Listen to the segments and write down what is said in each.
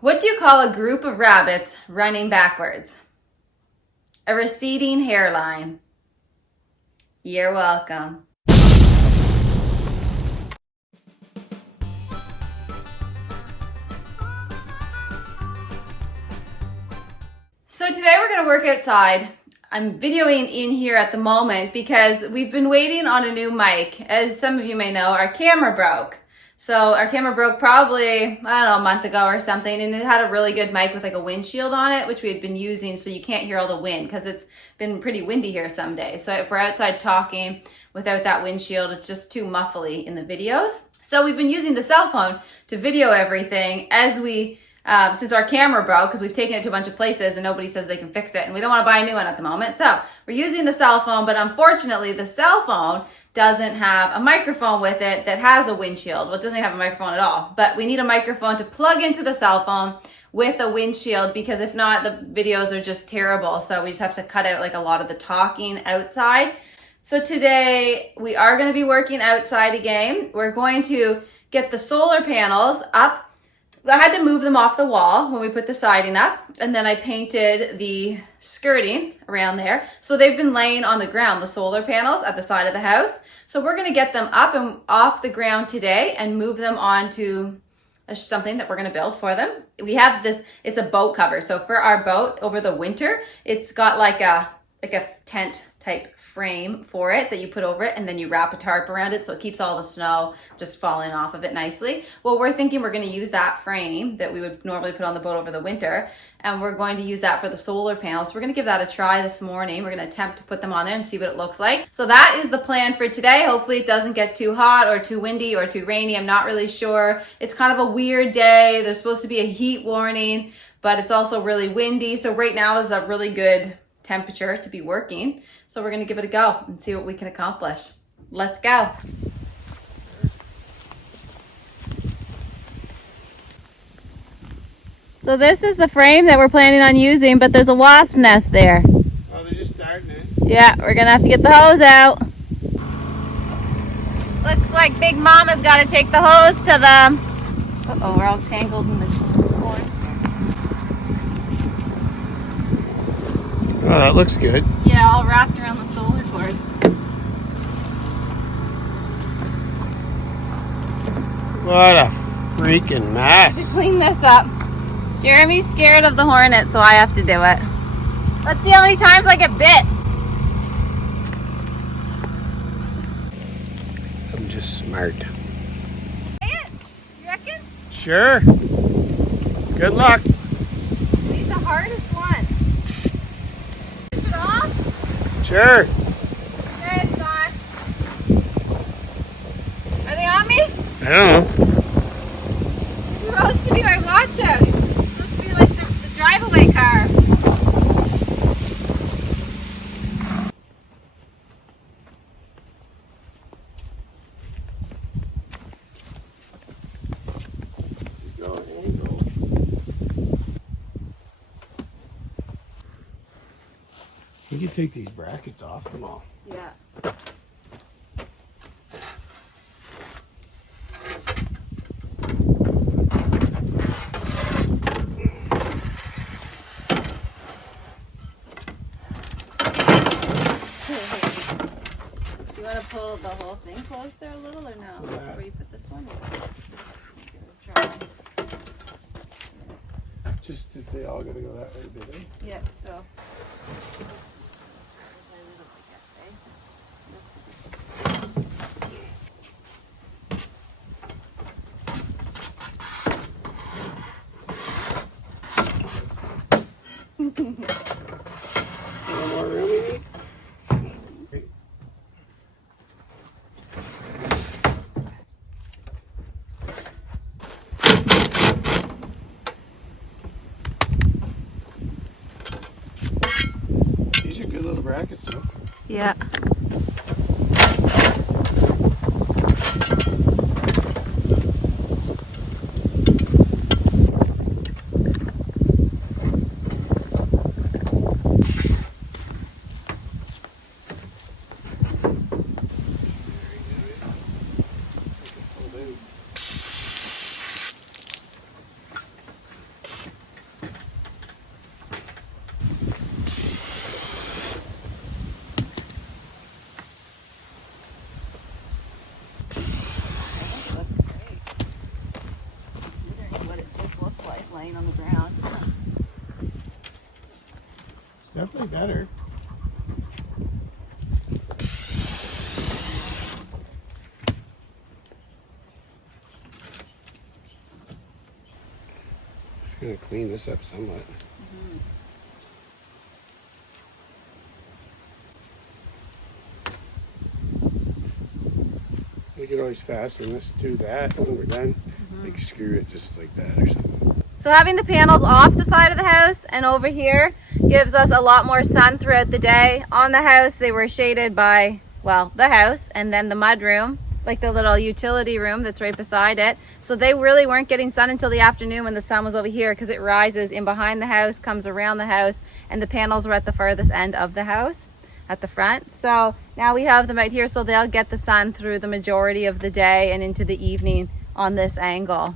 What do you call a group of rabbits running backwards? A receding hairline. You're welcome. So today we're going to work outside. I'm videoing in here at the moment because we've been waiting on a new mic. As some of you may know, our camera broke. So our camera broke probably, I don't know, a month ago or something, and it had a really good mic with like a windshield on it, which we had been using so you can't hear all the wind because it's been pretty windy here some days. So if we're outside talking without that windshield, it's just too muffly in the videos. So we've been using the cell phone to video everything as we since our camera broke, because we've taken it to a bunch of places and nobody says they can fix it, and we don't want to buy a new one at the moment. So we're using the cell phone, but unfortunately the cell phone doesn't have a microphone with it that has a windshield. Well, it doesn't have a microphone at all, but we need a microphone to plug into the cell phone with a windshield, because if not, the videos are just terrible. So we just have to cut out like a lot of the talking outside. So today we are going to be working outside again. We're going to get the solar panels up. I had to move them off the wall when we put the siding up, and then I painted the skirting around there. So they've been laying on the ground, the solar panels at the side of the house. So we're going to get them up and off the ground today and move them onto something that we're going to build for them. We have this, it's a boat cover. So for our boat over the winter, it's got like a tent type frame for it that you put over it, and then you wrap a tarp around it so it keeps all the snow just falling off of it nicely. Well, we're thinking we're going to use that frame that we would normally put on the boat over the winter, and we're going to use that for the solar panels. So we're going to give that a try this morning. We're going to attempt to put them on there and see what it looks like. So that is the plan for today. Hopefully it doesn't get too hot or too windy or too rainy. I'm not really sure. It's kind of a weird day. There's supposed to be a heat warning, but it's also really windy. So right now is a really good temperature to be working. So we're going to give it a go and see what we can accomplish. Let's go. So this is the frame that we're planning on using, but there's a wasp nest there. Oh, they're just starting it. Yeah, we're going to have to get the hose out. Looks like Big Mama's got to take the hose to them. Uh-oh, we're all tangled in the cords. Oh, that looks good. Yeah, all wrapped around the solar cords. What a freaking mess. Clean this up. Jeremy's scared of the hornet, so I have to do it. Let's see how many times I get bit. I'm just smart. You reckon? Sure. Good luck. He's the hardest one. Push it off? Sure. There it's gone. Are they on me? I don't know. It's supposed to be my watch out. It's supposed to be like the drive-away car. You can take these brackets off them all. Yeah. Do you want to pull the whole thing closer a little or no? Yeah. Before you put this one in? Just if they all gotta go that way, do they? Yeah, so. Any more room you need? These are good little brackets, though. Yeah. laying on the ground. It's definitely better. Just gonna clean this up somewhat. We could always fasten this to that when we're done. Like screw it just like that or something. So having the panels off the side of the house and over here gives us a lot more sun throughout the day. On the house, they were shaded by, well, the house and then the mud room, like the little utility room that's right beside it. So they really weren't getting sun until the afternoon when the sun was over here, because it rises in behind the house, comes around the house, and the panels were at the furthest end of the house at the front. So now we have them out here, so they'll get the sun through the majority of the day and into the evening on this angle.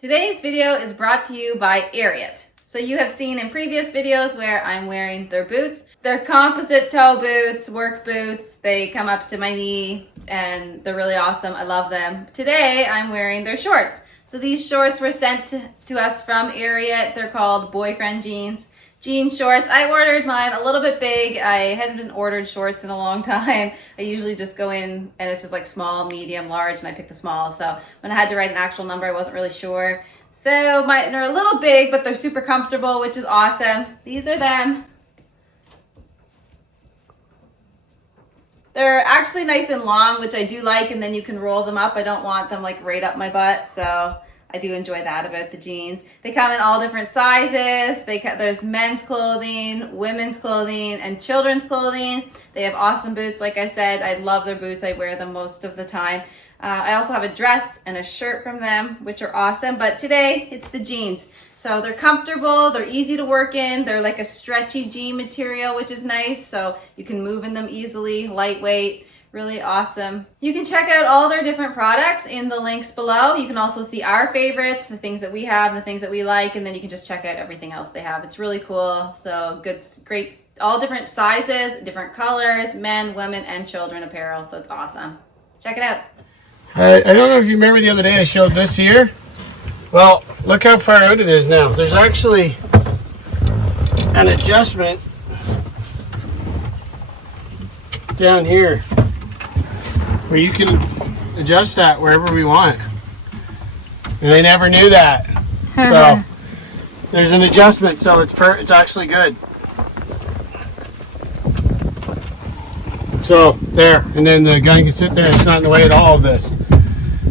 Today's video is brought to you by Ariat. So you have seen in previous videos where I'm wearing their boots. They're composite toe boots, work boots. They come up to my knee and they're really awesome. I love them. Today I'm wearing their shorts. So these shorts were sent to us from Ariat. They're called boyfriend jeans. Jean shorts. I ordered mine a little bit big. I hadn't ordered shorts in a long time. I usually just go in and it's just like small, medium, large, and I pick the small. So when I had to write an actual number, I wasn't really sure. So they're a little big, but they're super comfortable, which is awesome. These are them. They're actually nice and long, which I do like, and then you can roll them up. I don't want them like right up my butt, so I do enjoy that about the jeans. They come in all different sizes. There's men's clothing, women's clothing, and children's clothing. They have awesome boots. Like I said, I love their boots. I wear them most of the time. I also have a dress and a shirt from them, which are awesome. But today, it's the jeans. So they're comfortable. They're easy to work in. They're like a stretchy jean material, which is nice. So you can move in them easily, lightweight. Really awesome. You can check out all their different products in the links below. You can also see our favorites, the things that we have, the things that we like, and then you can just check out everything else they have. It's really cool. So good, great, all different sizes, different colors, men, women, and children apparel. So it's awesome. Check it out. I don't know if you remember the other day I showed this here. Well, look how far out it is now. There's actually an adjustment down here where you can adjust that wherever we want. And I never knew that. So there's an adjustment, so it's actually good. So there, and then the gun can sit there. It's not in the way at all of this.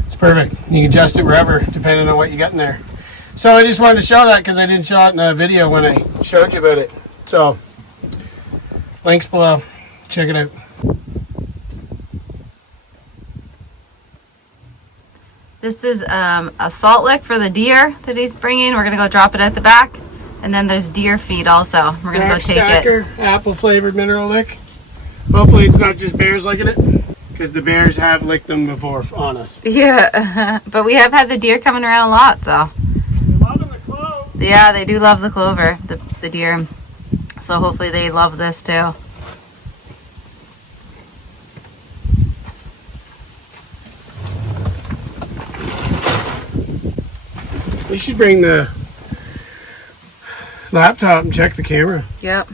It's perfect. You can adjust it wherever, depending on what you got in there. So I just wanted to show that because I didn't show it in the video when I showed you about it. So links below. Check it out. This is a salt lick for the deer that he's bringing. We're gonna go drop it out the back. And then there's deer feed also. We're gonna go take Stacker, it. apple flavored mineral lick. Hopefully it's not just bears licking it, because the bears have licked them before on us. Yeah, but we have had the deer coming around a lot, so. They love them, the clove. Yeah, they do love the clover, the deer. So hopefully they love this too. We should bring the laptop and check the camera. Yep.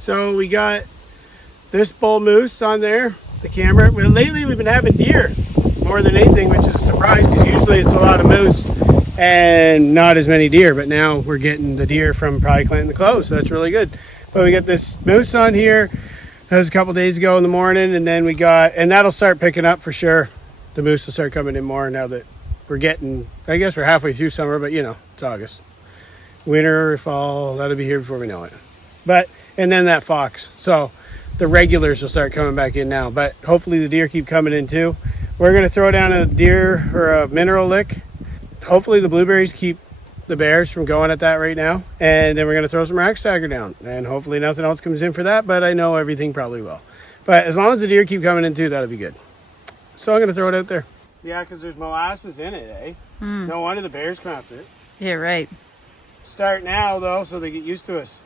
So we got this bull moose on there, the camera. Well, lately we've been having deer more than anything, which is a surprise because usually it's a lot of moose and not as many deer. But now we're getting the deer from probably planting the clothes, so that's really good. But we got this moose on here. That was a couple days ago in the morning, and then we got, and that'll start picking up for sure. The moose will start coming in more now that we're getting, I guess we're halfway through summer, but you know, it's August. Winter or fall, that'll be here before we know it. But, and then that fox. So the regulars will start coming back in now, but hopefully the deer keep coming in too. We're going to throw down a deer or a mineral lick. Hopefully the blueberries keep the bears from going at that right now. And then we're going to throw some rack stagger down. And hopefully nothing else comes in for that, but I know everything probably will. But as long as the deer keep coming in too, that'll be good. So I'm going to throw it out there. Yeah, because there's molasses in it, eh? No wonder the bears come after it. Yeah, right. Start now, though, so they get used to us.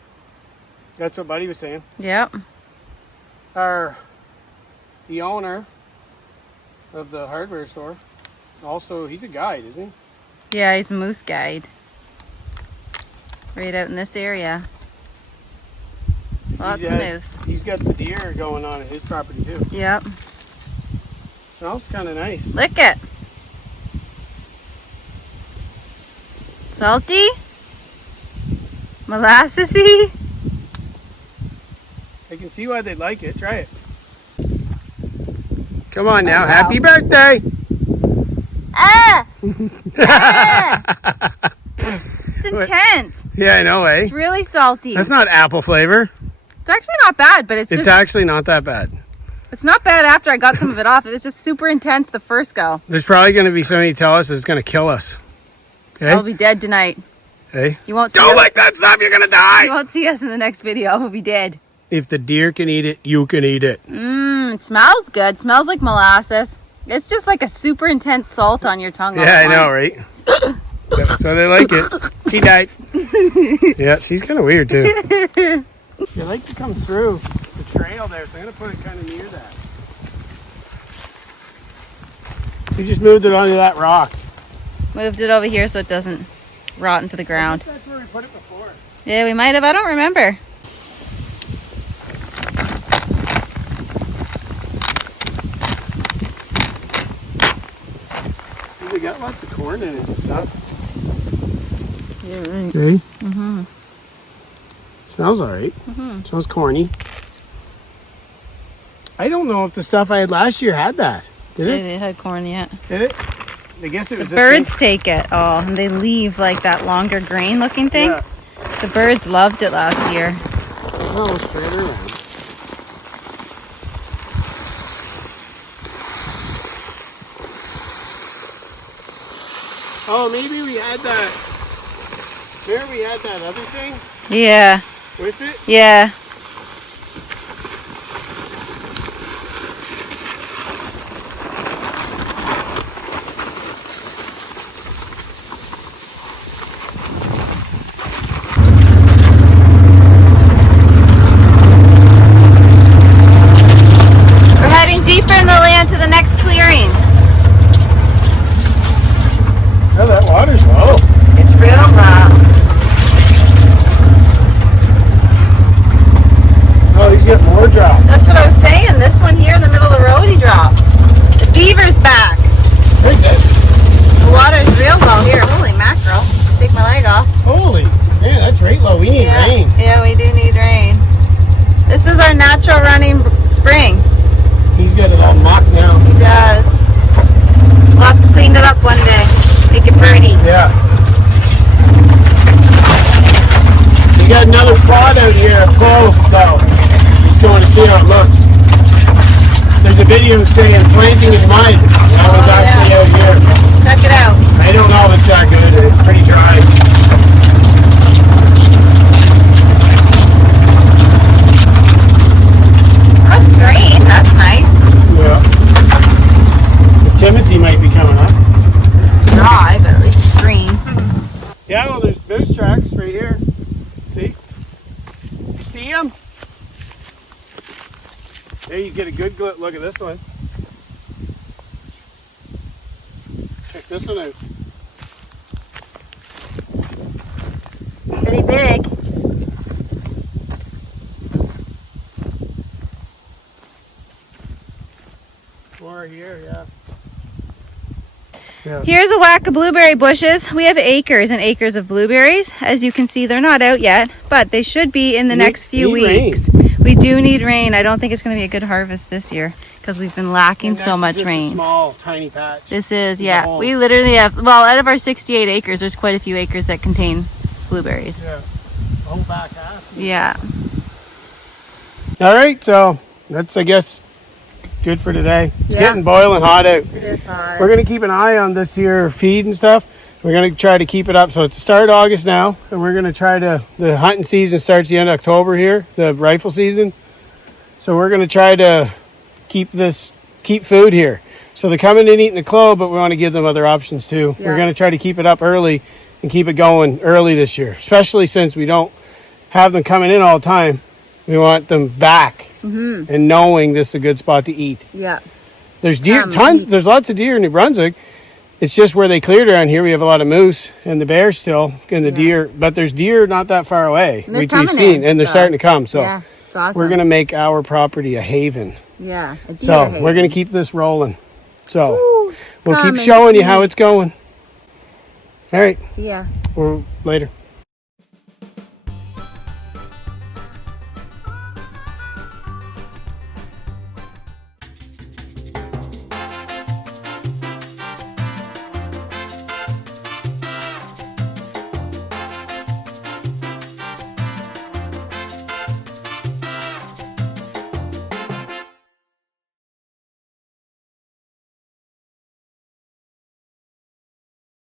That's what Buddy was saying. Yep. The owner of the hardware store, also, he's a guide, isn't he? Yeah, he's a moose guide. Right out in this area. Lots of moose. He's got the deer going on at his property, too. Yep. Smells kind of nice. Lick it. Salty? Molassesy? I can see why they'd like it. Try it. Come on now. Happy birthday! Ah! Ah! It's intense. Yeah, I know, eh? It's really salty. That's not apple flavor. It's actually not bad, but It's actually not that bad. It's not bad after I got some of it off. It was just super intense the first go. There's probably going to be somebody tell us it's going to kill us. Okay? I'll be dead tonight. Hey? You won't see Don't us. like that stuff, you're going to die! You won't see us in the next video. We'll be dead. If the deer can eat it, you can eat it. It smells good. It smells like molasses. It's just like a super intense salt on your tongue. Yeah, I know, right? So they like it. She died. Yeah, she's kind of weird, too. They like to come through the trail there, so I'm going to put it kind of near that. You just moved it onto that rock. Moved it over here so it doesn't rot into the ground. That's where we put it before. Yeah, we might have. I don't remember. They got lots of corn in it and stuff. Yeah, right. Okay. Mm-hmm. Smells alright. Smells corny. I don't know if the stuff I had last year had that. Did it? It had corn yet. Did it? I guess it was The this birds thing. take it all, and they leave like that longer grain looking thing. Yeah. The birds loved it last year. Oh, straight around. Oh, maybe we had that. There we had that other thing Yeah, with it. yeah. We're heading deeper in the land to the next clearing. Oh, that water's low. It's real low. Oh, he's getting more drop. That's what I was saying. This one here in the middle of the road, he dropped. The beaver's back. Hey, that, The water's real low here. Holy mackerel. Take my leg off. holy, man, that's right low. We need rain. Yeah, we do need rain. This is our natural running spring. He's got it all mocked now. He does. We'll have to clean it up one day. Make it pretty. Yeah. You got another plot out here, a full though. Just going to see how it looks. There's a video saying planting in mud. That was actually out here. Check it out. I don't know if it's that good. It's pretty dry. That's green. That's nice. Yeah. The Timothy might be coming up. It's dry, but at least it's green. Yeah, well, there's moose tracks right here. See? You see them? There you get a good look at this one. Check this one out. Pretty big. More here, yeah. Yeah. Here's a whack of blueberry bushes. We have acres and acres of blueberries. As you can see, they're not out yet, but they should be in the next few weeks. Rain. We do need rain. I don't think it's going to be a good harvest this year because we've been lacking so much just rain. A small, tiny patch. This is, yeah. We literally have, well, out of our 68 acres, there's quite a few acres that contain blueberries. Yeah. The whole back half. Yeah. All right, so that's, I guess, good for today. It's getting boiling hot out. It is hot. We're going to keep an eye on this here feed and stuff. We're going to try to keep it up. So it's the start of August now, and we're going to try to, the hunting season starts the end of October here, the rifle season. So we're going to try to keep food here. So they're coming in eating the clove, but we want to give them other options too. Yeah. We're going to try to keep it up early and keep it going early this year, especially since we don't have them coming in all the time. We want them back and knowing this is a good spot to eat. Yeah. There's deer, tons. There's lots of deer in New Brunswick. It's just where they cleared around here. We have a lot of moose and the bears still, and the deer. But there's deer not that far away, which we've seen, and they're starting to come. So yeah, it's awesome. we're gonna make our property a haven. Yeah. A deer So haven. we're gonna keep this rolling. So Woo, we'll come keep and showing you how eat. it's going. All right. Yeah. We're later.